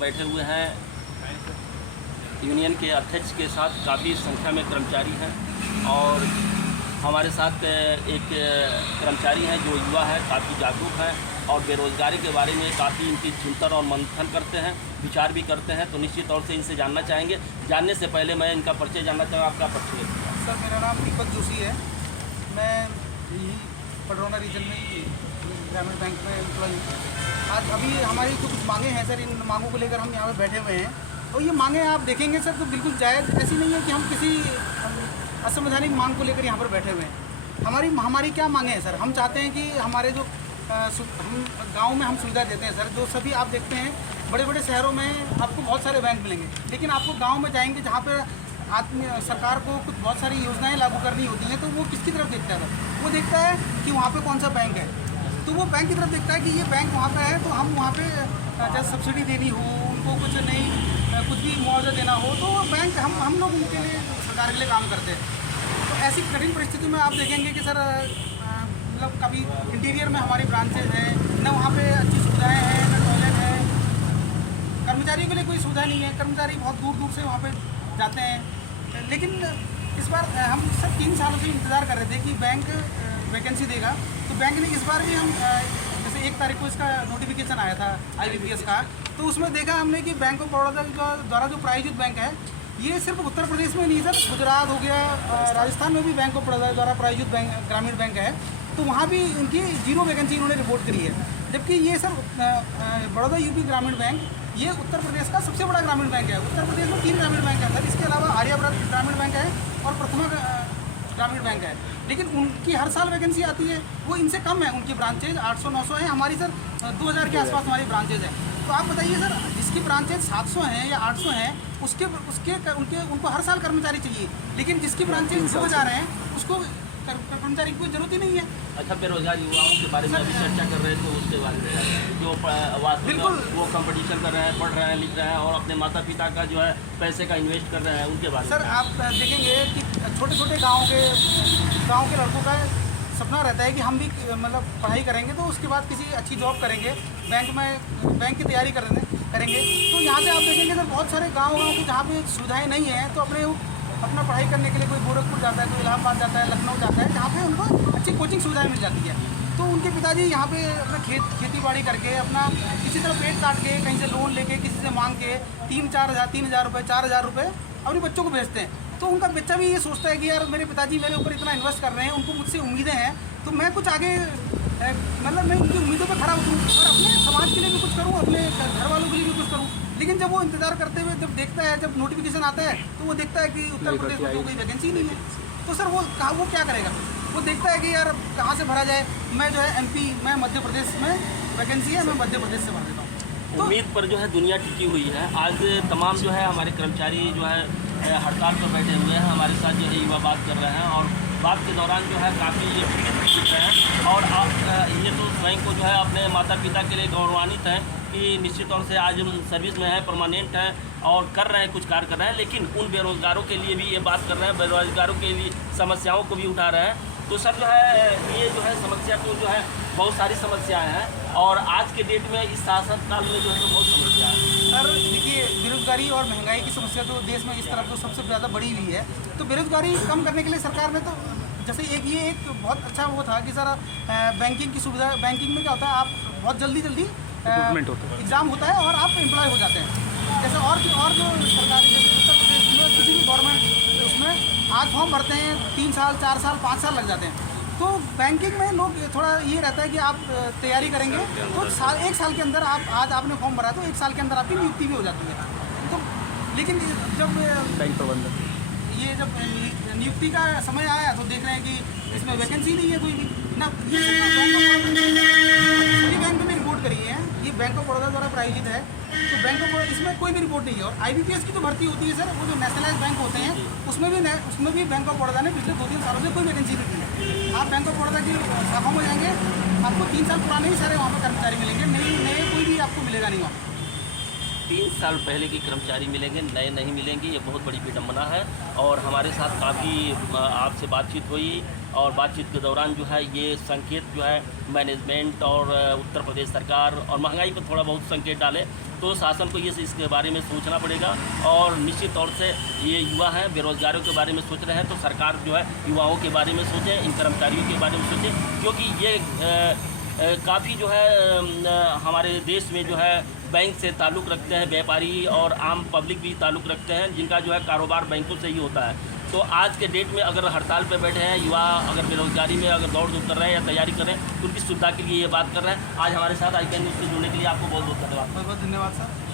बैठे हुए हैं यूनियन के अध्यक्ष के साथ। काफ़ी संख्या में कर्मचारी हैं और हमारे साथ एक कर्मचारी हैं जो युवा है, काफ़ी जागरूक हैं और बेरोज़गारी के बारे में काफ़ी इनकी चिंतन और मंथन करते हैं, विचार भी करते हैं। तो निश्चित तौर से इनसे जानना चाहेंगे। जानने से पहले मैं इनका परिचय जानना चाहूँगा। आपका परिचय? सर, मेरा नाम दीपक जोशी है। मैं यही पडरौना रीजन में ही ग्रामीण बैंक में एम्प्लॉय हूँ। आज अभी हमारी जो कुछ मांगे हैं सर, इन मांगों को लेकर हम यहाँ पे बैठे हुए हैं और ये मांगे आप देखेंगे सर तो बिल्कुल जायज़ ऐसी नहीं है कि हम किसी असंवैधानिक मांग को लेकर यहाँ पर बैठे हुए हैं। हमारी क्या मांगे हैं सर? हम चाहते हैं कि हमारे जो हम गांव में हम सुविधा देते हैं सर, जो सभी आप देखते हैं बड़े बड़े शहरों में आपको बहुत सारे बैंक मिलेंगे, लेकिन आपको गांव में जाएंगे जहाँ पर आदमी सरकार को कुछ बहुत सारी योजनाएं लागू करनी होती हैं, तो वो किसकी तरफ देखता है? वो देखता है कि वहाँ पे कौन सा बैंक है, तो वो बैंक की तरफ देखता है कि ये बैंक वहाँ पे है, तो हम वहाँ पे जैसे सब्सिडी देनी हो, उनको कुछ नहीं कुछ भी मुआवजा देना हो, तो बैंक हम लोग उनके लिए सरकार के लिए काम करते हैं। तो ऐसी कठिन परिस्थिति में आप देखेंगे कि सर मतलब कभी इंटीरियर में हमारी ब्रांचेज हैं, न वहाँ पे अच्छी सुविधाएँ हैं, न टॉयलेट है, कर्मचारियों के लिए कोई सुविधा नहीं है। कर्मचारी बहुत दूर दूर से वहाँ पे जाते हैं। लेकिन इस बार हम सब 3 सालों से इंतज़ार कर रहे थे कि बैंक वैकेंसी देगा, तो बैंक ने इस बार भी हम जैसे 1 तारीख को इसका नोटिफिकेशन आया था IBPS का, तो उसमें देखा हमने कि बैंक ऑफ बड़ौदा द्वारा जो प्रायोजित बैंक है, ये सिर्फ उत्तर प्रदेश में नहीं सर, गुजरात हो गया, राजस्थान में भी बैंक ऑफ बड़ौदा द्वारा प्रायोजित बैंक ग्रामीण बैंक है, तो वहाँ भी इनकी 0 वैकेंसी इन्होंने रिपोर्ट करी है। जबकि ये सर बड़ौदा यूपी ग्रामीण बैंक ये उत्तर प्रदेश का सबसे बड़ा ग्रामीण बैंक है। उत्तर प्रदेश में 3 ग्रामीण बैंक है सर, इसके अलावा आर्याव्रत ग्रामीण बैंक है और प्रथमा ग्रामीण बैंक है, लेकिन उनकी हर साल वैकेंसी आती है, वो इनसे कम है। उनकी ब्रांचेज 800-900 हैं, हमारी सर 2000 के आसपास हमारी ब्रांचेज है। तो आप बताइए सर, जिसकी ब्रांचेज 700 हैं या 800 हैं उनको हर साल कर्मचारी चाहिए, लेकिन जिसकी ब्रांचेज 2000 हैं उसको कर्मचारी की कोई जरूरत ही नहीं है। अच्छा, बेरोजगार युवाओं के बारे में अभी चर्चा कर रहे थे, उसके बारे में जो बिल्कुल वो कंपटीशन कर रहे हैं, पढ़ रहे हैं, लिख रहे हैं और अपने माता पिता का जो है पैसे का इन्वेस्ट कर रहे हैं, उनके बारे में सर आप देखेंगे कि छोटे छोटे गाँव के लड़कों का सपना रहता है कि हम भी मतलब पढ़ाई करेंगे तो उसके बाद किसी अच्छी जॉब करेंगे, बैंक की तैयारी करेंगे। तो यहाँ पे आप देखेंगे सर बहुत सारे गाँव को जहाँ पे सुविधाएँ नहीं हैं, तो अपना पढ़ाई करने के लिए कोई गोरखपुर जाता है, कोई इलाहाबाद जाता है, लखनऊ जाता है, जहाँ पे उनको अच्छी कोचिंग सुविधाएं मिल जाती है। तो उनके पिताजी यहाँ पे अपना खेती बाड़ी करके अपना किसी तरह पेट काट के कहीं से लोन लेके किसी से मांग के 3,000 रुपये 4,000 रुपये अपने बच्चों को भेजते हैं। तो उनका बच्चा भी ये सोचता है कि यार मेरे पिताजी मेरे ऊपर इतना इन्वेस्ट कर रहे हैं, उनको मुझसे उम्मीदें हैं, तो मैं कुछ आगे मतलब मैं उनकी उम्मीदों पर खरा उतरूँ और अपने समाज के लिए भी कुछ करूँ, अपने घर वालों के लिए भी कुछ करूँ। लेकिन जब वो इंतज़ार करते हुए जब देखता है, जब नोटिफिकेशन आता है, तो वो देखता है कि उत्तर प्रदेश में तो कोई वैकेंसी नहीं है, तो सर वो क्या करेगा? वो देखता है कि यार कहाँ से भरा जाए, मैं जो है MP, मैं मध्य प्रदेश में वैकेंसी है, मैं मध्य प्रदेश से भर देता हूँ। तो उम्मीद पर जो है दुनिया टिकी हुई है। आज तमाम जो है हमारे कर्मचारी जो है हड़ताल पर बैठे हुए हैं, हमारे साथ जो है युवा बात कर रहे हैं और बात के दौरान जो है काफ़ी पीड़ित दिख रहे हैं और ये तो स्वयं को जो है अपने माता पिता के लिए गौरवान्वित हैं कि निश्चित तौर से आज हम सर्विस में हैं, परमानेंट हैं और कर रहे हैं, कुछ कार्य कर रहे हैं। लेकिन उन बेरोज़गारों के लिए भी ये बात कर रहे हैं, बेरोज़गारों के लिए समस्याओं को भी उठा रहे हैं। तो सर जो है ये जो है समस्या को जो है बहुत सारी समस्याएं हैं और आज के डेट में इस शासन काल में जो है तो बहुत समस्या है। सर देखिए, बेरोजगारी और महंगाई की समस्या तो देश में इस तरफ तो सबसे ज़्यादा बढ़ी हुई है। तो बेरोजगारी कम करने के लिए सरकार ने तो जैसे एक बहुत अच्छा वो था कि सर बैंकिंग की सुविधा, बैंकिंग में क्या होता है, आप बहुत जल्दी एग्ज़ाम होता है और आप एम्प्लॉय हो जाते हैं। जैसे और जो सरकारी जैसे उत्तर प्रदेश में किसी भी गवर्नमेंट उसमें आज फॉर्म भरते हैं 3 साल 4 साल 5 साल लग जाते हैं। तो बैंकिंग में लोग थोड़ा ये रहता है कि आप तैयारी करेंगे तो 1 साल के अंदर आज आपने फॉर्म भरा तो 1 साल के अंदर आपकी नियुक्ति भी हो जाती है। तो लेकिन जब बैंक प्रबंधन ये जब नियुक्ति का समय आया तो देख रहे हैं कि इसमें वैकेंसी नहीं है कोई भी ना। सभी बैंक में रिपोर्ट करी है, ये बैंक ऑफ बड़ौदा द्वारा प्रायोजित है, तो बैंक ऑफ इसमें कोई भी रिपोर्ट नहीं है। और IBPS की जो भर्ती होती है सर, वो जो नेशनलाइज बैंक होते हैं उसमें भी बैंक ऑफ बड़ौदा ने पिछले 2-3 सालों से कोई वैकेंसी नहीं दी है। आप बैंक ऑफ बड़ौदा की शाखाओं में जाएंगे, आपको 3 साल पुराने ही सारे वहाँ पर कर्मचारी मिलेंगे, नए कोई भी आपको मिलेगा नहीं वहाँ। 3 साल पहले के कर्मचारी मिलेंगे, नए नहीं मिलेंगे, ये बहुत बड़ी विडम्बना है। और हमारे साथ काफ़ी आपसे बातचीत हुई और बातचीत के दौरान जो है ये संकेत जो है मैनेजमेंट और उत्तर प्रदेश सरकार और महंगाई पर थोड़ा बहुत संकेत डाले तो शासन को ये इसके बारे में सोचना पड़ेगा। और निश्चित तौर से ये युवा हैं, बेरोजगारों के बारे में सोच रहे हैं, तो सरकार जो है युवाओं के बारे में सोचे, इन कर्मचारियों के बारे में सोचे, क्योंकि ये काफ़ी जो है हमारे देश में जो है बैंक से ताल्लुक़ रखते हैं व्यापारी और आम पब्लिक भी ताल्लुक़ रखते हैं, जिनका जो है कारोबार बैंकों से ही होता है। तो आज के डेट में अगर हड़ताल पे बैठे हैं युवा, अगर बेरोजगारी में अगर दौड़ धूप कर रहे हैं या तैयारी कर रहे हैं, तो उनकी सुविधा के लिए ये बात कर रहे हैं। आज हमारे साथ ICAN न्यूज़ से जुड़ने के लिए आपको बहुत बहुत धन्यवाद। बहुत बहुत धन्यवाद सर।